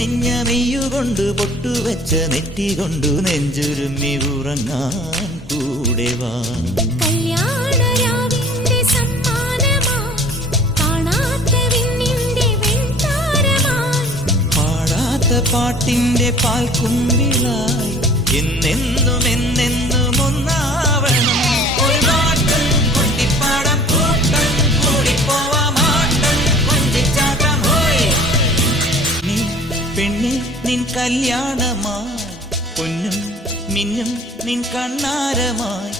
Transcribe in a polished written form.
കുനിഞ്ഞ മെയ്യുകൊണ്ട് പൊട്ടുവെച്ച നെറ്റി കൊണ്ടു നെഞ്ചുരുമ്മി ഉറങ്ങാൻ കൂടെ വാ. പാട്ടിന്റെ പാൽക്കുമ്പിളായി എന്നെന്നും എന്നെന്നും ഒന്നാവണം. ഒരു പാട്ടും കുട്ടിപ്പാടം പൂക്കൾ കൂടിപ്പോവാമാട്ടം കൊഞ്ചിച്ചാട്ടം പോയി. നീ പെണ്ണെ നിൻ കല്യാണമായി പൊന്നും മിന്നും നിൻ കണ്ണാരമായി